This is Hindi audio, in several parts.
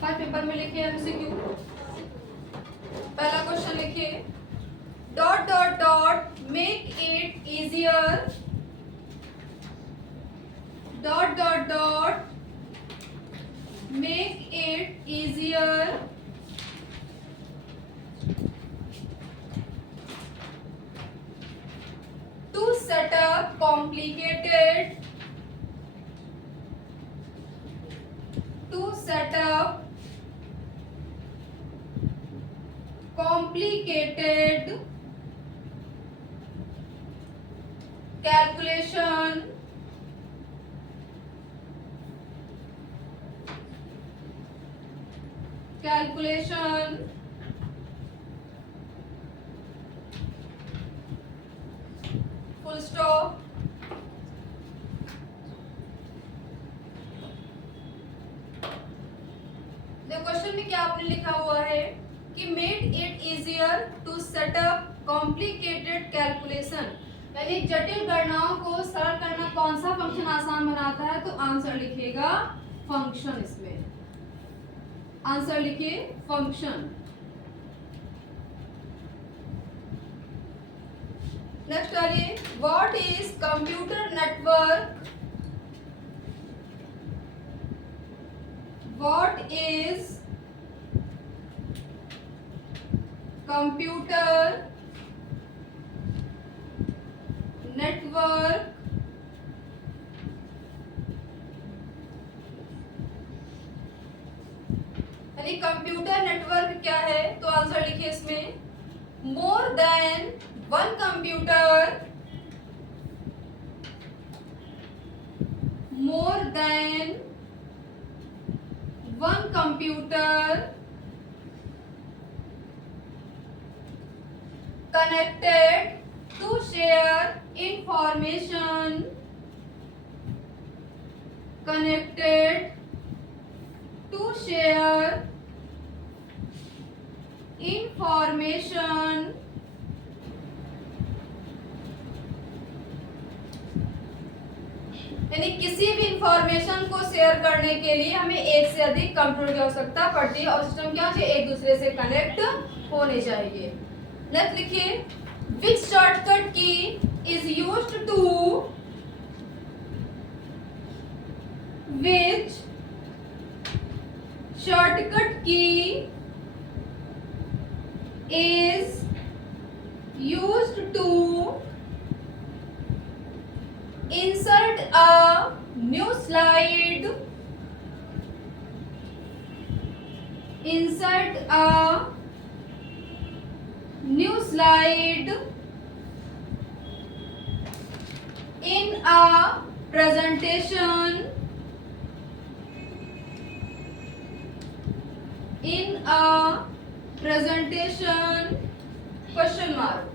फाइव पेपर में लिखे एमसीक्यू। पहला क्वेश्चन लिखिए, dot dot dot make it easier, dot dot dot make it easier to set up complicated, to set up complicated calculation full stop। Question में क्या आपने लिखा हुआ है कि made it easier to set up complicated calculation, यानी जटिल गणनाओं को सरल करना कौन सा फंक्शन आसान बनाता है, तो आंसर लिखिएगा फंक्शन। इसमें आंसर लिखिए फंक्शन। नेक्स्ट करिए, what is computer network, what is computer network, यानी कंप्यूटर नेटवर्क क्या है, तो आंसर लिखिए इसमें more than one computer, more than one computer connected to share information, connected to share information यानी किसी भी इंफॉर्मेशन को शेयर करने के लिए हमें एक से अधिक कंप्यूटर की आवश्यकता पड़ती है और सिस्टम क्या चाहिए, एक दूसरे से कनेक्ट होने चाहिए। नेक्स्ट लिखिए, which shortcut key is used to, which shortcut key is used to insert a new slide, insert a new slide in a presentation, in a presentation question mark।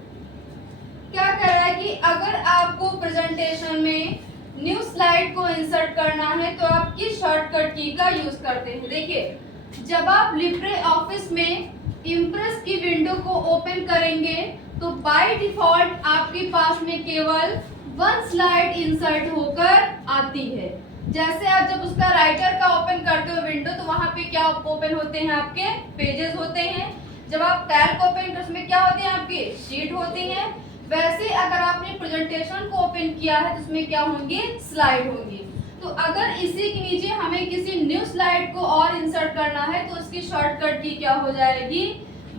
क्या कह रहा है कि अगर आपको प्रेजेंटेशन में न्यू स्लाइड को इंसर्ट करना है तो आप किस शॉर्टकट की का यूज करते हैं। देखिए, जब आप लिब्रे ऑफिस में इम्प्रेस की विंडो को ओपन करेंगे तो बाय डिफॉल्ट आपके पास में केवल वन स्लाइड इंसर्ट होकर आती है। जैसे आप जब उसका राइटर का ओपन करते हो विंडो तो वहां पे क्या ओपन होते हैं, आपके पेजेस होते हैं। जब आप कैल्क ओपन करते उसमें क्या होते हैं, आपके शीट होती है। वैसे अगर आपने प्रेजेंटेशन को ओपन किया है तो उसमें क्या होंगे, स्लाइड होंगी। तो अगर इसी के नीचे हमें किसी न्यू स्लाइड को और इंसर्ट करना है तो उसकी शॉर्टकट की क्या हो जाएगी,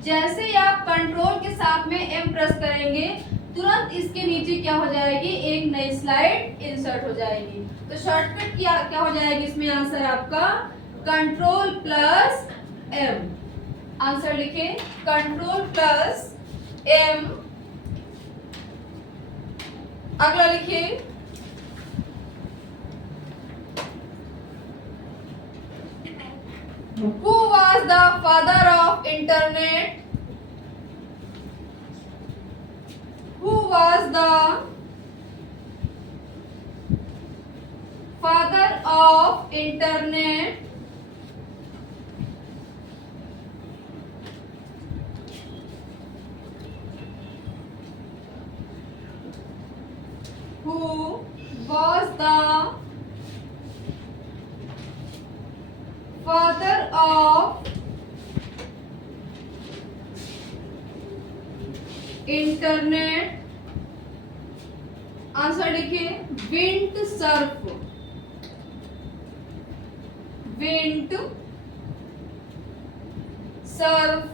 जैसे ही आप कंट्रोल के साथ में एम प्रेस करेंगे तुरंत इसके नीचे क्या हो जाएगी, एक नई स्लाइड इंसर्ट हो जाएगी। तो शॉर्टकट क्या हो जाएगी, इसमें आंसर आपका कंट्रोल प्लस एम। आंसर लिखे कंट्रोल प्लस एम। अगला लिखिए, Who was the father of internet? Who was the father of internet? Who was the father of internet, answer लिखिए विंड सर्फ, विंड सर्फ।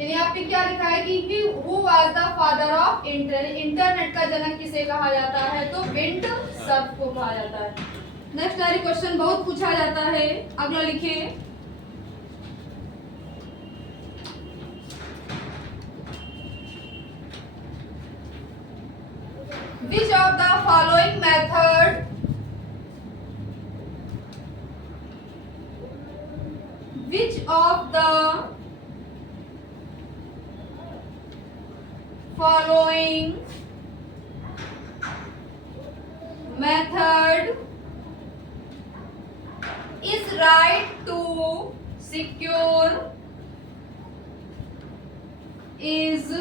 यहाँ पे क्या लिखा है कि who was the father of internet का जनक किसे कहा जाता है, तो विंड सर्फ को कहा जाता है। नेक्स्ट वाली क्वेश्चन बहुत पूछा जाता है, अगला लिखिए which of the following method which of the following method is right to secure, is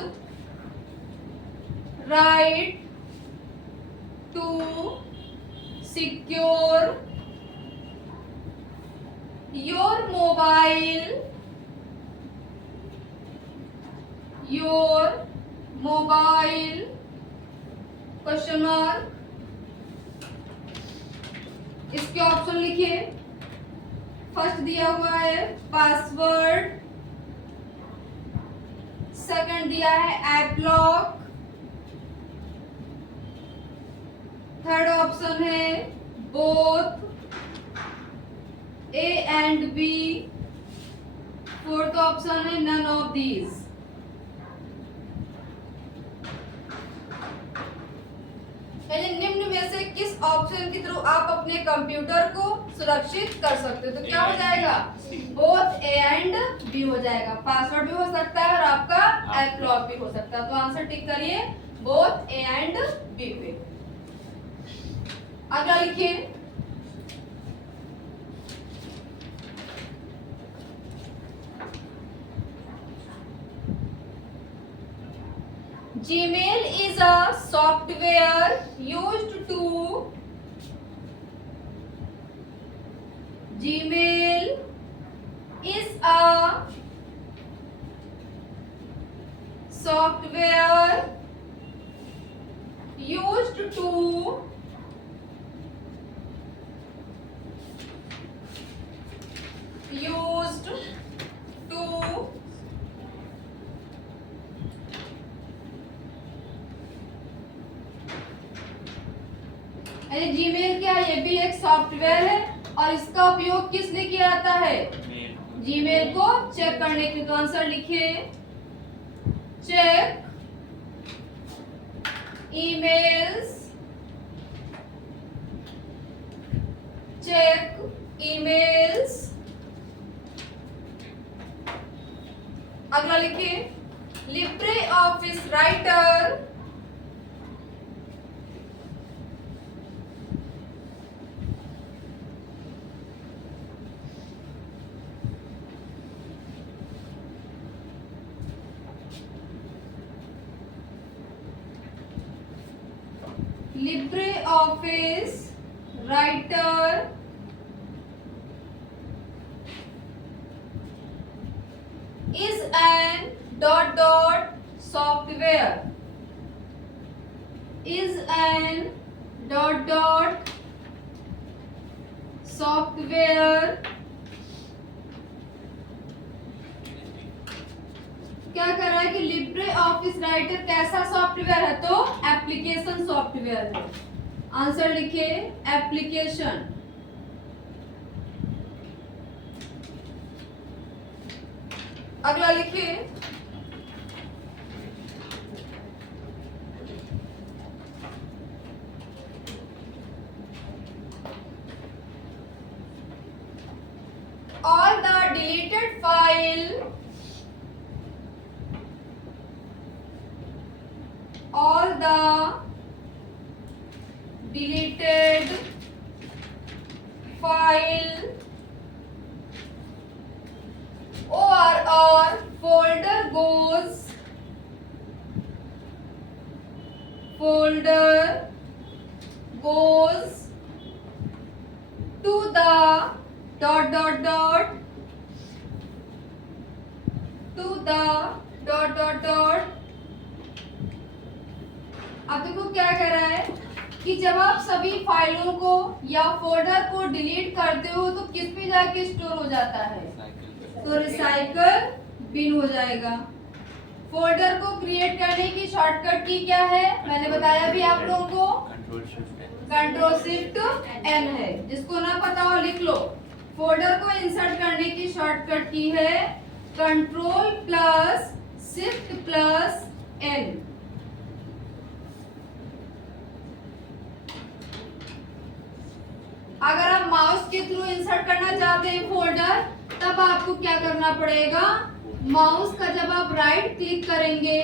right to secure your mobile, question mark. इसके ऑप्शन लिखिए। फर्स्ट दिया हुआ है पासवर्ड, सेकंड दिया है ऐप लॉक, थर्ड ऑप्शन है both A and B, fourth option है नन ऑफ दीज। निम्न में से किस ऑप्शन के थ्रू आप अपने कंप्यूटर को सुरक्षित कर सकते हो, तो क्या हो जाएगा, बोथ ए एंड बी हो जाएगा। पासवर्ड भी हो सकता है और आपका ऐप लॉक भी हो सकता है, तो आंसर टिक करिए बोथ ए एंड बी पे। अगला लिखिए Gmail is a software used to Gmail is a software used to Gmail क्या, ये भी एक सॉफ्टवेयर है और इसका उपयोग किस लिए किया जाता है, जीमेल को चेक करने के लिए। तो आंसर लिखिए चेक ईमेल्स, चेक ईमेल्स। अगला लिखिए LibreOffice Writer LibreOffice writer is an software, is an software। क्या कर रहा है कि लिब्रे ऑफिस राइटर कैसा सॉफ्टवेयर है, तो एप्लीकेशन सॉफ्टवेयर है। आंसर लिखिए एप्लीकेशन। अगला लिखिए all the deleted file, all the deleted file or folder goes goes to the dot dot dot to the dot dot dot। अब देखो क्या कह रहा है कि जब आप सभी फाइलों को या फोल्डर को डिलीट करते हो तो किस पे जाके स्टोर हो जाता है, तो रिसाइकल बिन हो जाएगा। फोल्डर को क्रिएट करने की शॉर्टकट की क्या है, मैंने बताया भी आप लोगों को, कंट्रोल शिफ्ट एन है। जिसको ना पता हो लिख लो। फोल्डर को इंसर्ट करने की शॉर्टकट की है control plus shift plus N. अगर आप माउस के थ्रू इंसर्ट करना चाहते हैं फोल्डर, तब आपको क्या करना पड़ेगा, माउस का जब आप राइट क्लिक करेंगे,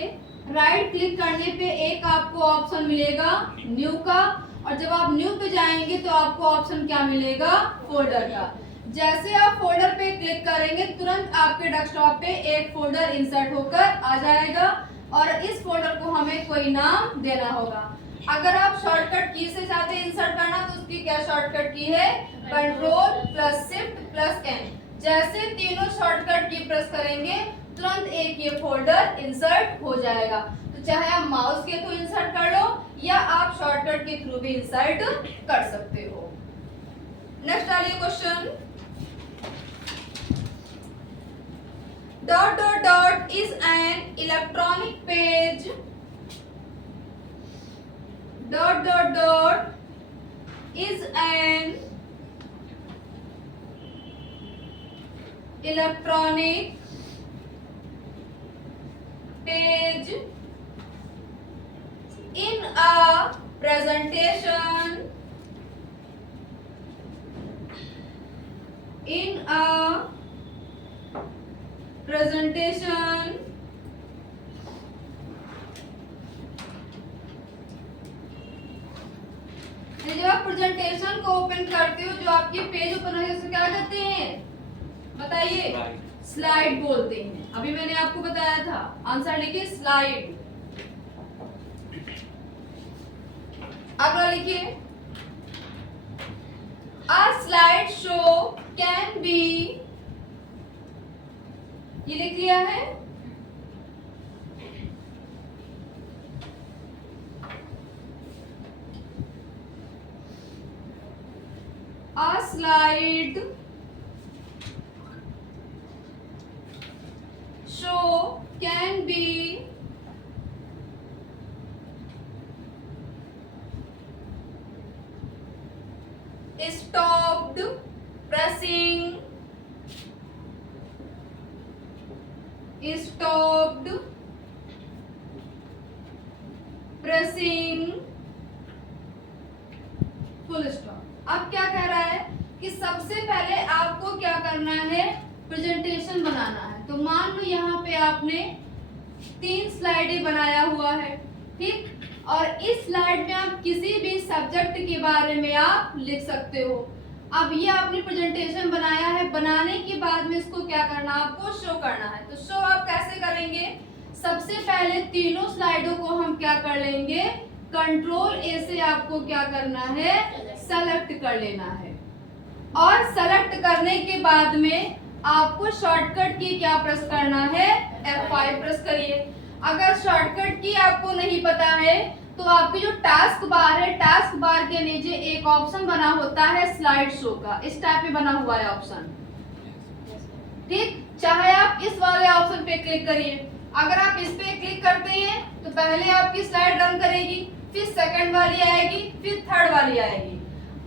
राइट क्लिक करने पे एक आपको ऑप्शन मिलेगा न्यू का, और जब आप न्यू पे जाएंगे तो आपको ऑप्शन क्या मिलेगा, फोल्डर का। जैसे आप फोल्डर पे क्लिक करेंगे तुरंत आपके डेस्कटॉप पे एक फोल्डर इंसर्ट होकर आ जाएगा और इस फोल्डर को हमें कोई नाम देना होगा। अगर आप शॉर्टकट की से चाहते हैं इंसर्ट करना तो उसकी क्या शॉर्टकट की है, control plus shift plus N. जैसे तीनों शॉर्टकट की प्रेस करेंगे तुरंत एक ये फोल्डर इंसर्ट हो जाएगा। तो चाहे आप माउस के थ्रू इंसर्ट कर लो या आप शॉर्टकट के थ्रू भी इंसर्ट कर सकते हो। नेक्स्ट डालिए question. Dot dot dot is an electronic page. Dot dot dot is an electronic page in a presentation, in a presentation जब आप प्रेजेंटेशन को ओपन करते हो, जो आपके पेज ओपन होगा उसे क्या कहते हैं, बताइए, स्लाइड बोलते हैं। अभी मैंने आपको बताया था, आंसर लिखिए स्लाइड। अगला लिखिए, अ स्लाइड शो कैन बी, ये लिख लिया है, a slide show can be stopped pressing, stopped pressing full stop. अब क्या कह रहा है कि सबसे पहले आपको क्या करना है, प्रेजेंटेशन बनाना है। तो मान लो यहाँ पे आपने 3 स्लाइडें बनाया हुआ है, ठीक, और इस स्लाइड में आप किसी भी सब्जेक्ट के बारे में आप लिख सकते हो। अब ये आपने प्रेजेंटेशन बनाया है, बनाने के बाद में इसको क्या करना, आपको शो करना है। तो शो आप कैसे करेंगे, सबसे पहले तीनों स्लाइडों को हम क्या कर लेंगे, कंट्रोल ए से आपको क्या करना है, सेलेक्ट कर लेना है, और सेलेक्ट करने के बाद में आपको शॉर्टकट की क्या प्रेस करना है, F5 प्रेस करिए। अगर शॉर्टकट की आपको नहीं पता है तो आपकी जो टास्क बार है, टास्क बार के नीचे एक ऑप्शन बना होता है स्लाइड शो का, इस टाइप में बना हुआ है ऑप्शन, ठीक, चाहे आप इस वाले ऑप्शन पे क्लिक करिए। अगर आप इस पे क्लिक करते हैं तो पहले आपकी स्लाइड रन करेगी, फिर सेकंड वाली आएगी, फिर थर्ड वाली आएगी।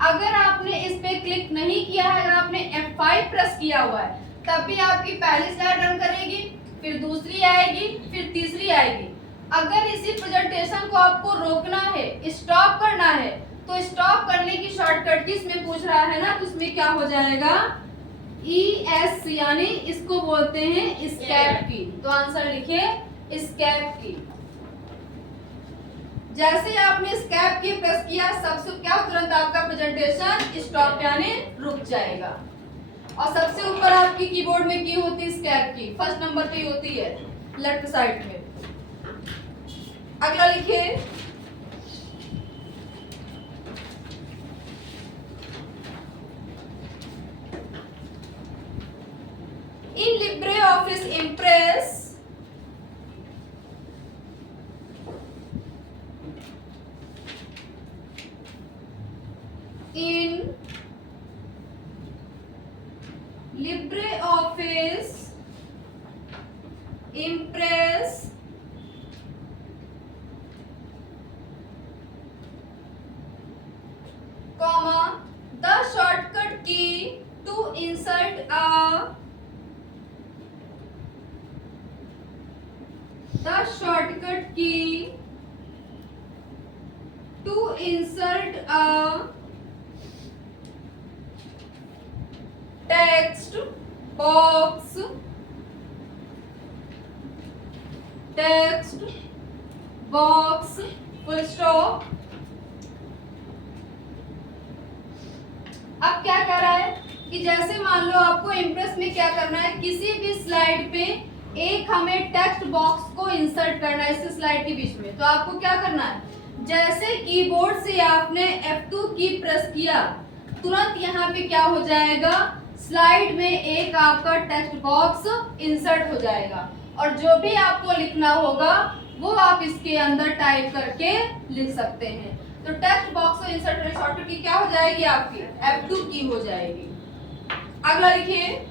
अगर आपने इस पे क्लिक नहीं किया है, अगर आपने F5 प्रेस किया हुआ है, तब भी आपकी पहली स्लाइड रन करेगी, फिर दूसरी आएगी, फिर तीसरी आएगी। अगर इसी प्रेजेंटेशन को आपको रोकना है, स्टॉप करना है, तो स्टॉप करने की शॉर्टकट की इसमें पूछ रहा है ना, तो इसमें क्या हो जाएगा, ES, यानी इसको बोलते हैं एस्केप की। तो आंसर लिखिए एस्केप की। जैसे आपने एस्केप की प्रेस किया, सबसे क्या तुरंत आपका प्रेजेंटेशन स्टॉप यानी रुक जाएगा। और सबसे ऊपर आपकी कीबोर्ड में की होती है एस्केप की, फर्स्ट नंबर पे होती है लेफ्ट साइड में। अगला लिखिए, Libre office impress in LibreOffice Impress comma the shortcut key to insert a text box full stop। अब क्या कर रहा है कि जैसे मान लो आपको इम्प्रेस में क्या करना है, किसी भी स्लाइड पे एक हमें टेक्स्ट बॉक्स को इंसर्ट करना है इस स्लाइड के बीच में। तो आपको क्या करना है, जैसे कीबोर्ड से आपने F2 की प्रेस किया, तुरंत यहाँ पे क्या हो जाएगा, स्लाइड में एक आपका टेक्स्ट बॉक्स इंसर्ट हो जाएगा और जो भी आपको लिखना होगा वो आप इसके अंदर टाइप करके लिख सकते हैं। तो टेक्स्ट बॉक्स को इंसर्ट करने शॉर्टकट की क्या हो जाएगी, आपकी F2 की हो जाएगी। अगला लिखिए,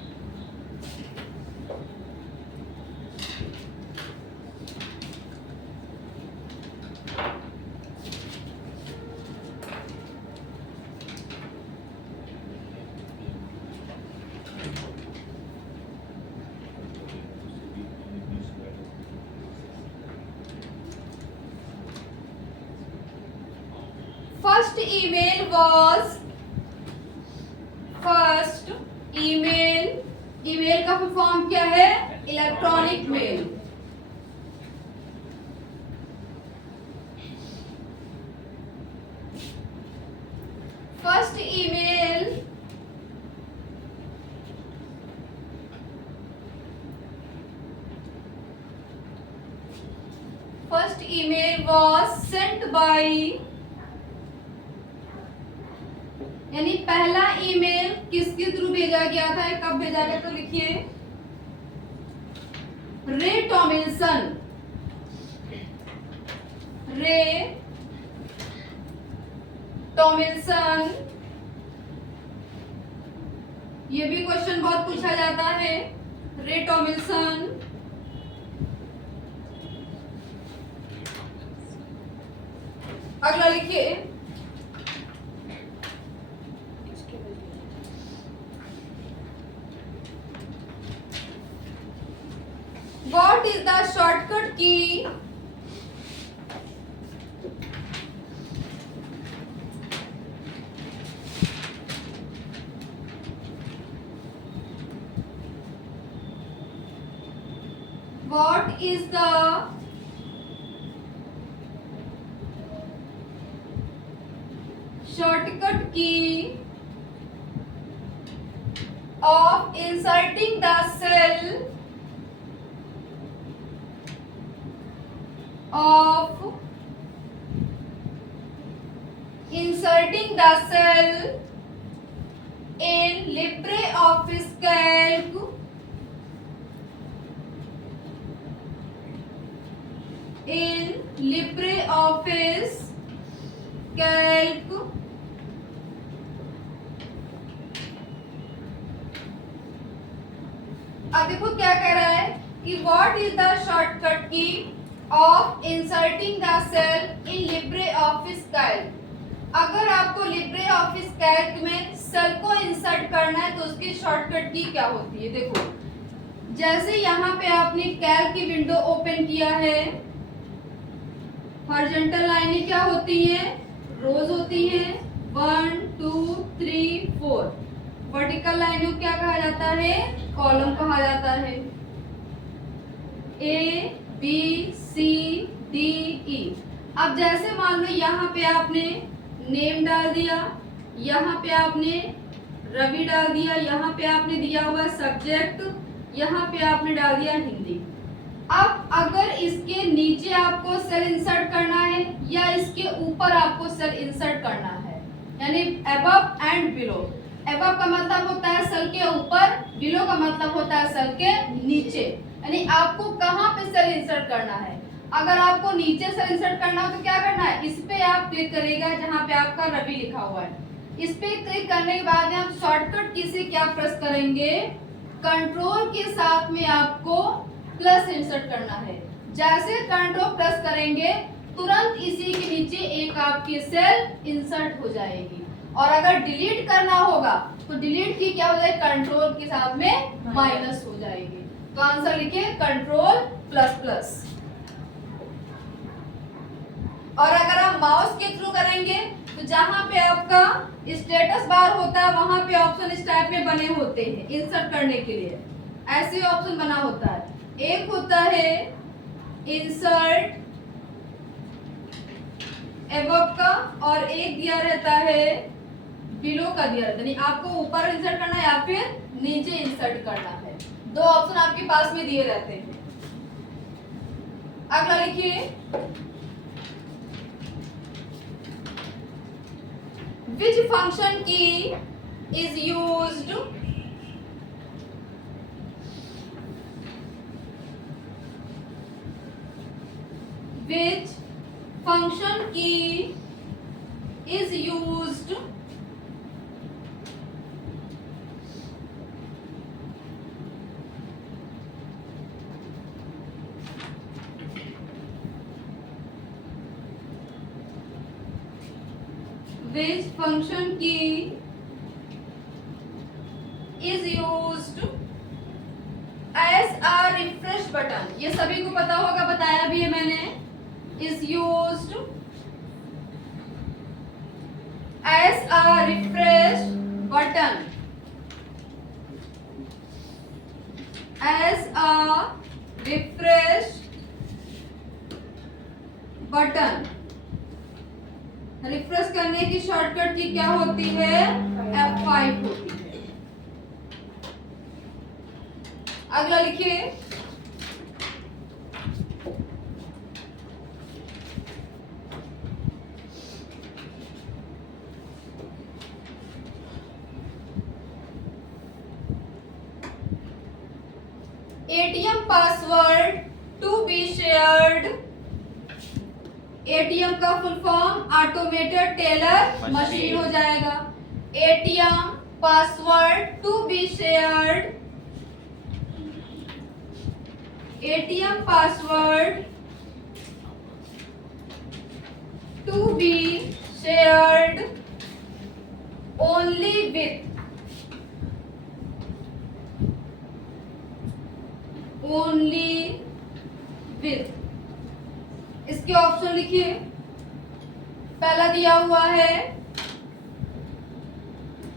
फर्स्ट ईमेल का फुल फॉर्म क्या है, electronic mail. First email was sent by, यानी पहला ईमेल किसके थ्रू भेजा गया था, कब भेजा गया, तो लिखिए रे टॉमिल्सन। ये भी क्वेश्चन बहुत पूछा जाता है, रे टॉमिल्सन। अगला लिखिए, What is the shortcut key what is the shortcut key of inserting the cell in LibreOffice Calc अब देखो क्या कह रहा है कि what is the shortcut key of inserting the cell in LibreOffice Calc। अगर आपको LibreOffice Calc में सेल को इंसर्ट करना है तो उसकी शॉर्टकट की क्या होती है। देखो जैसे यहाँ पे आपने कैल्क की विंडो ओपन किया है, हॉरिजॉन्टल लाइनें क्या होती हैं, रोज होती हैं 1 2 3 4। वर्टिकल लाइनों क्या कहा जाता है, कॉलम कहा जाता है। A B C D E। अब जैसे मान लो यहाँ पे आपने नेम डाल दिया, यहाँ पे आपने रवि डाल दिया, यहाँ पे आपने दिया हुआ सब्जेक्ट, यहाँ पे आपने डाल दिया हिंदी। अब अगर इसके नीचे आपको सेल इंसर्ट करना है या इसके ऊपर आपको सेल इंसर्ट करना है, यानी अबव एंड बिलो, एबव का मतलब होता है सेल के ऊपर, बिलो का मतलब होता है सेल के नीचे। यानी आपको कहाँ पे सेल इंसर्ट करना है। अगर आपको नीचे सेल इंसर्ट करना हो तो क्या करना है, इस पे आप क्लिक करिएगा जहाँ पे आपका रवि लिखा हुआ है। इस पे क्लिक करने के बाद आप शॉर्टकट की से क्या प्रेस करेंगे, कंट्रोल के साथ में आपको प्लस इंसर्ट करना है। जैसे कंट्रोल प्रेस करेंगे तुरंत इसी के नीचे एक आपकी सेल इंसर्ट हो जाएगी। और अगर डिलीट करना होगा तो डिलीट की क्या हो जाएगी, कंट्रोल के साथ में माइनस हो जाएगी। तो आंसर लिखिए कंट्रोल प्लस प्लस। और अगर आप माउस के थ्रू करेंगे तो जहां पे आपका स्टेटस बार होता है वहां पे ऑप्शन इस टाइप में बने होते हैं इंसर्ट करने के लिए। ऐसे ऑप्शन बना होता है, एक होता है इंसर्ट एबव का और एक दिया रहता है बिलो का दिया रहता है। यानी आपको ऊपर इंसर्ट करना है या फिर नीचे इंसर्ट करना है। दो ऑप्शन आपके पास में दिए रहते हैं। अगला लिखिए, which function key is used which function key is used which function key is used as a refresh button। ये सभी को पता होगा, बताया भी है मैंने। is used as a refresh button, as a refresh button। Refresh करने की शॉर्टकट की क्या होती है, F5 होती है। अगला लिखिए, ATM password to be shared. ATM का full form automated teller machine हो जाएगा। ATM password to be shared, ATM password to be shared only with, only with. इसके ऑप्शन लिखिए, पहला दिया हुआ है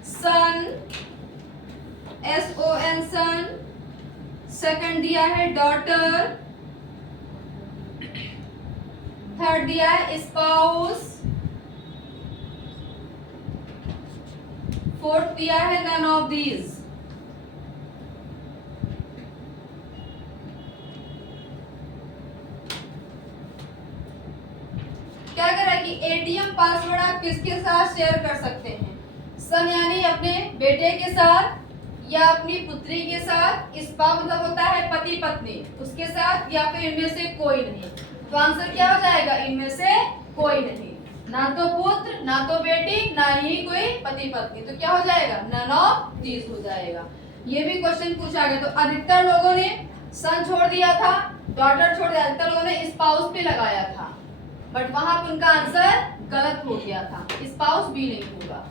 सन, SON सन। सेकंड दिया है डॉटर। थर्ड दिया है स्पाउस। फोर्थ दिया है नन ऑफ दीज। क्या करा कि एटीएम पासवर्ड आप किसके साथ शेयर कर सकते हैं, सन यानी अपने बेटे के साथ या अपनी पुत्री के साथ, स्पा मतलब होता है पति पत्नी, उसके साथ, या फिर इनमें से कोई नहीं। तो आंसर क्या हो जाएगा, इनमें से कोई नहीं, ना तो पुत्र, ना तो बेटी, ना ही कोई पति पत्नी। तो क्या हो जाएगा, नन ऑफ दीज हो जाएगा। ये भी क्वेश्चन पूछा गया। तो अधिकतर लोगों ने सन छोड़ दिया था, डॉटर छोड़ दिया, अधिकतर लोगों ने स्पाउस पे लगाया था, बट वहां पर उनका आंसर गलत हो गया था। स्पाउस भी नहीं होगा,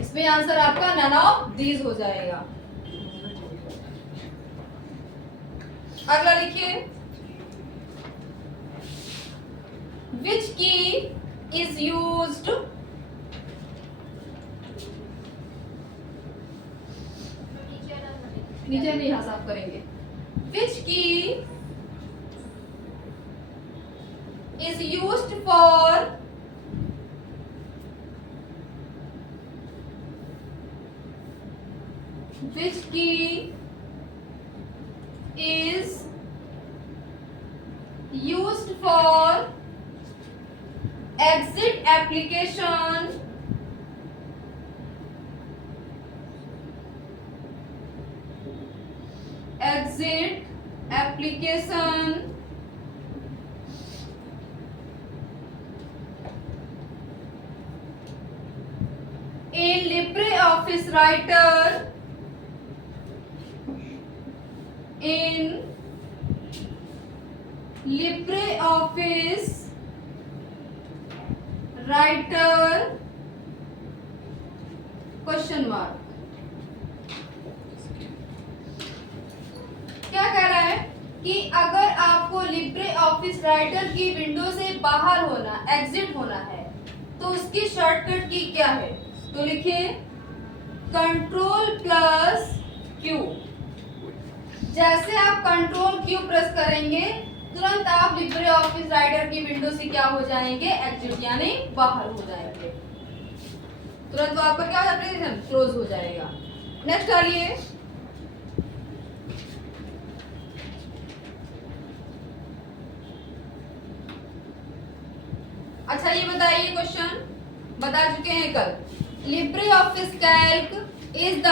इसमें आंसर आपका नन ऑफ दीज हो जाएगा। अगला लिखिए, विच की इज यूज्ड नीचे नहीं, यहां साफ करेंगे। विच की is used for which key is used for exit application exit application in LibreOffice Writer in LibreOffice Writer question mark. क्या कह रहा है कि अगर आपको लिब्रे ऑफिस राइटर की विंडो से बाहर होना, एग्जिट होना है, तो उसकी शॉर्टकट की क्या है? तो लिखिए कंट्रोल प्लस क्यू। जैसे आप कंट्रोल क्यू प्रेस करेंगे तुरंत आप लिब्रे ऑफिस राइटर की विंडो से क्या हो जाएंगे? एग्जिट यानी बाहर हो जाएंगे। तुरंत वो आपका क्या एप्लीकेशन क्लोज हो जाएगा। नेक्स्ट डालिए। अच्छा ये बताइए, क्वेश्चन बता चुके हैं कल। Libre office Calc is the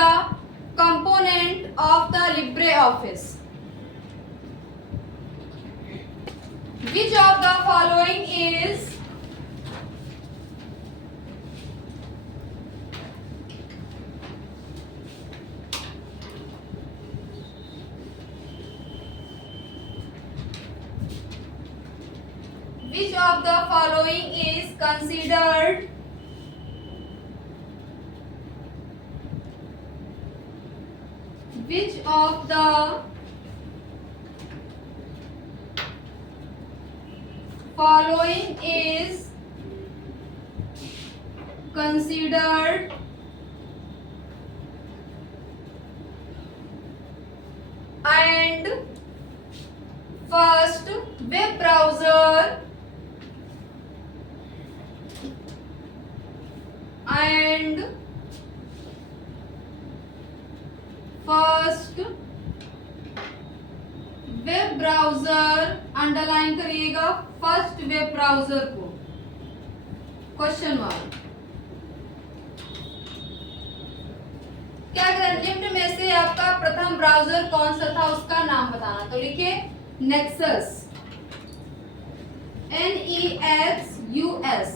component of the Libre office which of the following is which of the following is considered which of the following is considered and first web browser and first web browser, underline करिएगा फर्स्ट वेब ब्राउजर को, क्वेश्चन मार्क। क्या करें? निम्न में से आपका प्रथम ब्राउजर कौन सा था उसका नाम बताना। तो लिखिए नेक्सस, NEXUS।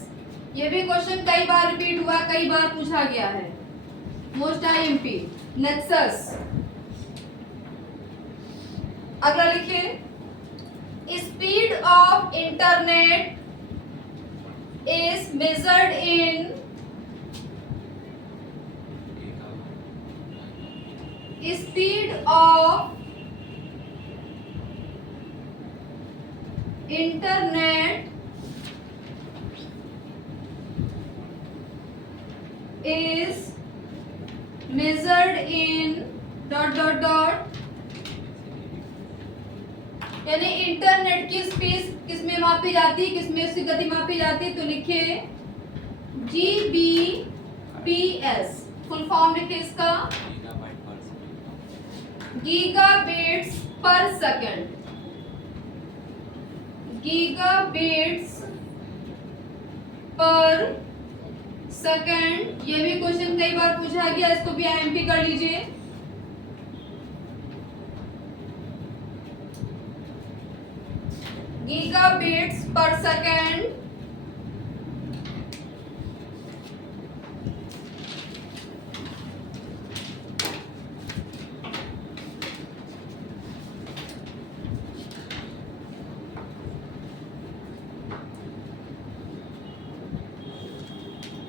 ये भी क्वेश्चन कई बार रिपीट हुआ, कई बार पूछा गया है, मोस्ट IMP नेक्सस। अगला लिखिए speed of internet is measured in speed of internet is measured in ... यानी इंटरनेट की स्पीड किसमें मापी जाती है, किसमें उसकी गति मापी जाती है? तो लिखिए GBPS। फुल फॉर्म लिखिए इसका gigabits per second. Gigabits per second. ये भी क्वेश्चन कई बार पूछा गया, इसको भी IMP कर लीजिए। Gigabits per second.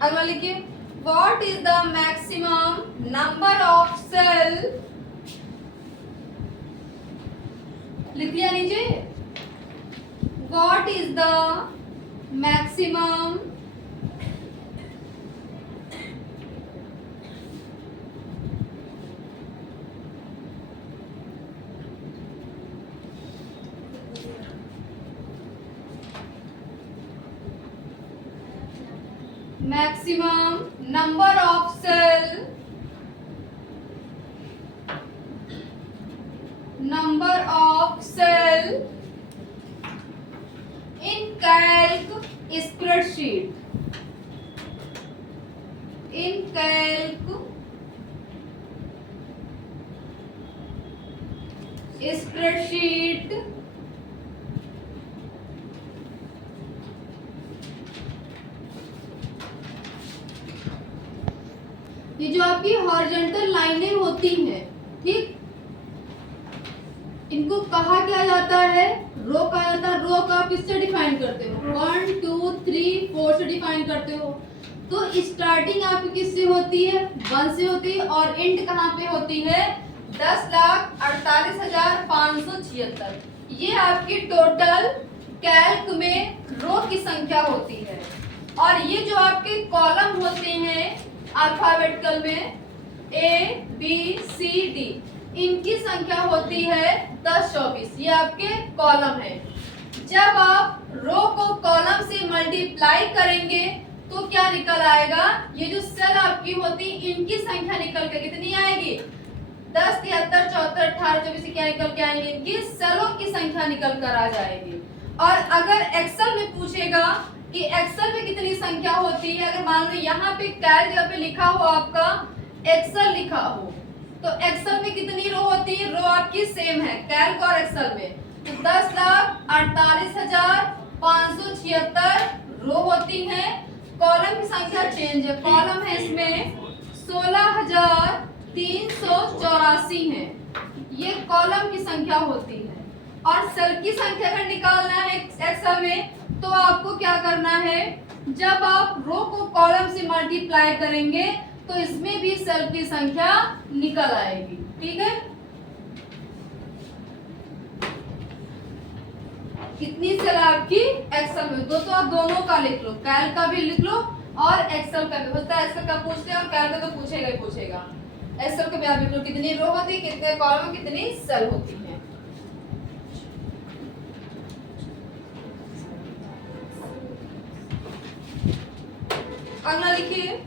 अगला लिखिए what is the maximum number of cell. लिख लिया नीचे what is the maximum number of cell in calc spreadsheet। in calc spreadsheet ये जो आपकी हॉरिजॉन्टल लाइनें होती हैं, ठीक, इनको कहा क्या जाता है, रो कहा जाता है। रो का आप किससे डिफाइन करते हो, 1 2 3 4 से डिफाइन करते हो। तो स्टार्टिंग आपकी किससे होती है, 1 से होती है, और एंड कहाँ पे होती है, 10,48,576। ये आपकी टोटल कैल्क में रो की संख्या होती है। और ये जो आपके कॉलम होते हैं अल्फाबेटिकल में ABCD, इनकी संख्या होती है 10-24। ये आपके कॉलम है। जब आप रो को कॉलम से मल्टीप्लाई करेंगे तो क्या निकल आएगा, ये जो सेल आपकी होती इनकी संख्या निकल के कितनी आएगी, 10, 73, 74, 18, 24 क्या निकल के आएंगे, इनकी सेलों की संख्या निकल कर आ जाएगी। और अगर एक्सेल में पूछेगा कि एक्सेल में कितनी संख्या होती है, अगर मान लो यहाँ पे कैल जगह पे लिखा हो आपका एक्सेल लिखा हो, तो एक्सेल में कितनी रो होती है, रो आपकी सेम है कैल्क और एक्सेल में, तो 10,48,576 रो होती है। कॉलम की संख्या चेंज है, कॉलम है इसमें 16,384 है, ये कॉलम की संख्या होती है। और सेल की संख्या अगर निकालना है एक्सेल में तो आपको क्या करना है, जब आप रो को कॉलम से मल्टीप्लाई करेंगे तो इसमें भी सेल की संख्या निकल आएगी, ठीक है। कितनी सेल आपकी एक्सेल में, तो आप दोनों का लिख लो, कैल का भी लिख लो और एक्सेल का भी। होता है एक्सेल का पूछते हैं और कैल का तो पूछेगा ही पूछेगा। एक्सेल का भी आप लिख लो, कितनी रो होती है, कितने कॉलम, कितनी सेल होती है। अगला लिखिए।